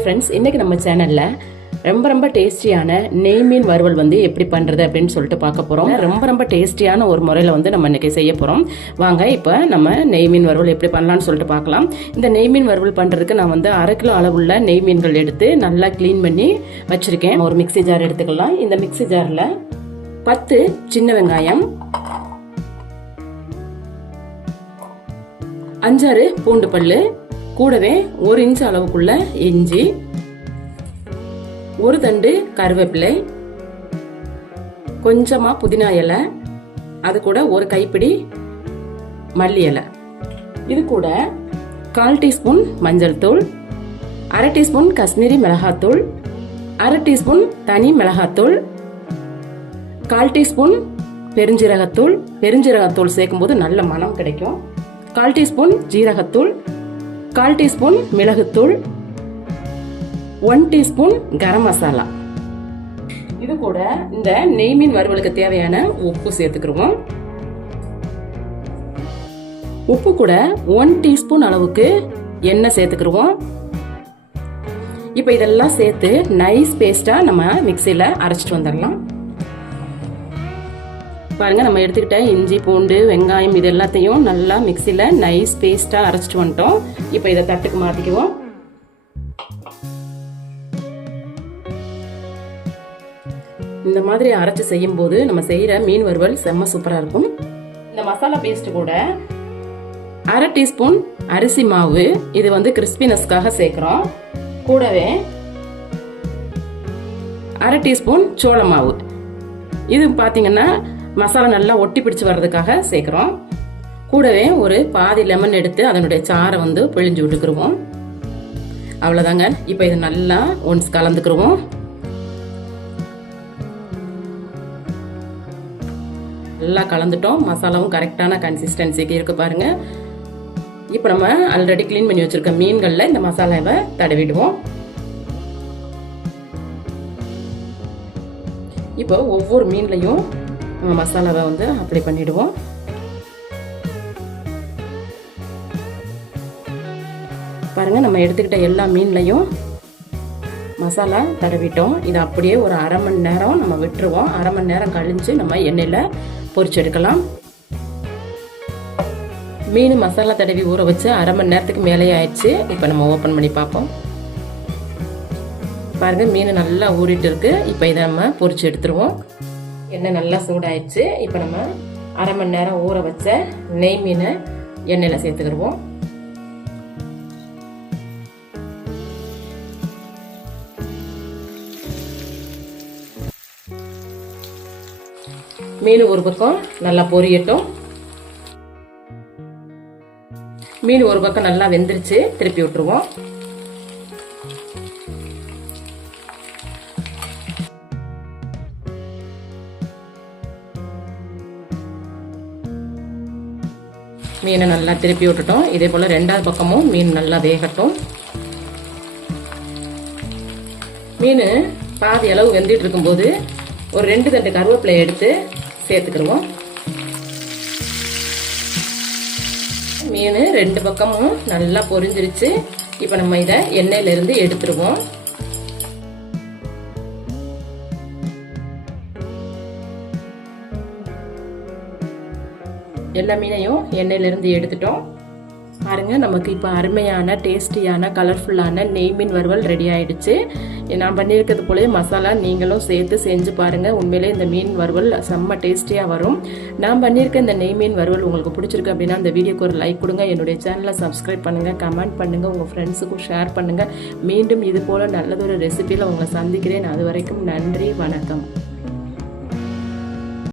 Friends இன்னைக்கு நம்ம சேனலில் ரொம்ப ரொம்ப டேஸ்டியான நெய் மீன் வறுவல் வந்து எப்படி பண்ணுறது அப்படின்னு சொல்லிட்டு பார்க்க போகிறோம் ரொம்ப ரொம்ப டேஸ்டியான ஒரு முறையில் வந்து நம்ம இன்றைக்கி செய்ய போகிறோம் வாங்க இப்போ நம்ம நெய் மீன் வறுவல் எப்படி பண்ணலான்னு சொல்லிட்டு பார்க்கலாம். இந்த நெய் மீன் வறுவல் பண்ணுறதுக்கு நான் வந்து அரை கிலோ அளவுள்ள நெய் மீன்கள் எடுத்து நல்லா க்ளீன் பண்ணி வச்சுருக்கேன். ஒரு மிக்ஸி ஜார் எடுத்துக்கலாம். இந்த மிக்ஸி ஜாரில் பத்து சின்ன வெங்காயம் அஞ்சாறு பூண்டு பல்லு கூடவே ஒரு இன்ச் அளவுக்குள்ள இஞ்சி ஒரு தண்டு கருவேப்பிலை கொஞ்சமாக புதினா இலை அது கூட ஒரு கைப்பிடி மல்லி இலை. இது கூட கால் டீஸ்பூன் மஞ்சள் தூள் அரை டீஸ்பூன் காஷ்மீரி மிளகாத்தூள் அரை டீஸ்பூன் தனி மிளகாத்தூள் கால் டீஸ்பூன் பெருஞ்சீரகத்தூள். பெருஞ்சீரகத்தூள் சேர்க்கும்போது நல்ல மனம் கிடைக்கும். கால் டீஸ்பூன் ஜீரகத்தூள் கால் டீஸ்பூன் மிளகுத்தூள் ஒன் டீஸ்பூன் கரம் மசாலா. இது கூட இந்த நெய் மீன் வறுவலுக்கு தேவையான உப்பு சேர்த்துக்கிருவோம். உப்பு கூட ஒன் டீஸ்பூன் அளவுக்கு எண்ணெய் சேர்த்துக்கிருவோம். இப்போ இதெல்லாம் சேர்த்து நைஸ் பேஸ்ட்டாக நம்ம மிக்சியில் அரைச்சிட்டு வந்துடலாம். பாருங்கள் நம்ம எடுத்துக்கிட்ட இஞ்சி பூண்டு வெங்காயம் இது எல்லாத்தையும் நல்லா மிக்சியில் நைஸ் பேஸ்ட்டாக அரைச்சிட்டு வந்துட்டோம். இப்போ இதை தட்டுக்கு மாற்றிக்குவோம் இந்த மாதிரி அரைச்சி செய்யும் போது நம்ம செய்கிற மீன் வறுவல் செம்ம சூப்பராக இருக்கும். இந்த மசாலா பேஸ்ட் கூட அரை டீஸ்பூன் அரிசி மாவு இது வந்து கிறிஸ்பினஸ்க்காக சேர்க்குறோம். கூடவே அரை டீஸ்பூன் சோள மாவு. இது பார்த்தீங்கன்னா மசாலா நல்லா ஒட்டி பிடிச்சு வர்றதுக்காக சேர்க்குறோம். கூடவே ஒரு பாதி லெமன் எடுத்து அதனுடைய சாரை வந்து பிழிஞ்சு விட்டுக்குருவோம். அவ்வளோதாங்க இப்போ இது நல்லா ஒன்ஸ் கலந்துக்கிருவோம். நல்லா கலந்துட்டோம். மசாலாவும் கரெக்டான கன்சிஸ்டன்சிக்கு இருக்கு பாருங்க. இப்போ நம்ம ஆல்ரெடி க்ளீன் பண்ணி வச்சிருக்க மீன்களில் இந்த மசாலாவை தடவிடுவோம். இப்போ ஒவ்வொரு மீன்லையும் மசாலாவை வந்து அப்ளை பண்ணிவிடுவோம் பாருங்க நம்ம எடுத்துக்கிட்ட எல்லா மீன்லையும் மசாலா தடவிட்டோம். இது அப்படியே ஒரு அரை மணி நேரம் நம்ம விட்டுருவோம். அரை மணி நேரம் கழிஞ்சு நம்ம எண்ணெயில் பொரிச்சு எடுக்கலாம். மீன் மசாலா தடவி ஊற வச்சு அரை மணி நேரத்துக்கு மேலே ஆயிடுச்சு. இப்போ நம்ம ஓப்பன் பண்ணி பார்ப்போம். பாருங்கள் மீன் நல்லா ஊறிட்டு இருக்குது இப்போ இதை நம்ம பொரிச்சு எடுத்துருவோம். எண்ணெய் நல்லா சூடாயிடுச்சு. இப்போ நம்ம அரை மணி நேரம் ஊற வச்ச நெய் மீனை எண்ணெயில் சேர்த்துக்கிடுவோம். மீன் ஒரு பக்கம் நல்லா பொரியட்டும். மீன் ஒரு பக்கம் நல்லா வெந்துருச்சு. திருப்பி விட்டுருவோம். மீனை நல்லா திருப்பி விட்டுட்டோம். இதே போல் ரெண்டாவது பக்கமும் மீன் நல்லா வேகட்டும். மீன் பாதி அளவு வெந்துட்டு இருக்கும்போது ஒரு ரெண்டு தண்டு கருவேப்பிலை எடுத்து சேர்த்துக்கிடுவோம். மீன் ரெண்டு பக்கமும் நல்லா பொரிஞ்சிருச்சு. இப்போ நம்ம இதை எண்ணெயிலிருந்து எடுத்துருவோம். எல்லா மீனையும் எண்ணெயிலிருந்து எடுத்துட்டோம். பாருங்க நமக்கு இப்போ அருமையான டேஸ்டியான கலர்ஃபுல்லான நெய் மீன் வறுவல் ரெடி ஆயிடுச்சு. நான் பண்ணியிருக்கிறது போலயே மசாலா நீங்களும் சேர்த்து செஞ்சு பாருங்கள் உண்மையிலே இந்த மீன் வறுவல் செம்ம டேஸ்டியாக வரும். நான் பண்ணியிருக்க இந்த நெய் மீன் வறுவல் உங்களுக்கு பிடிச்சிருக்கு அப்படின்னா இந்த வீடியோக்கு ஒரு லைக் கொடுங்க. என்னுடைய சேனலை சப்ஸ்கிரைப் பண்ணுங்க கமெண்ட் பண்ணுங்கள் உங்கள் ஃப்ரெண்ட்ஸுக்கும் ஷேர் பண்ணுங்கள் மீண்டும் இது போல் நல்லதொரு ரெசிபியில் உங்களை சந்திக்கிறேன். அது வரைக்கும் நன்றி வணக்கம்.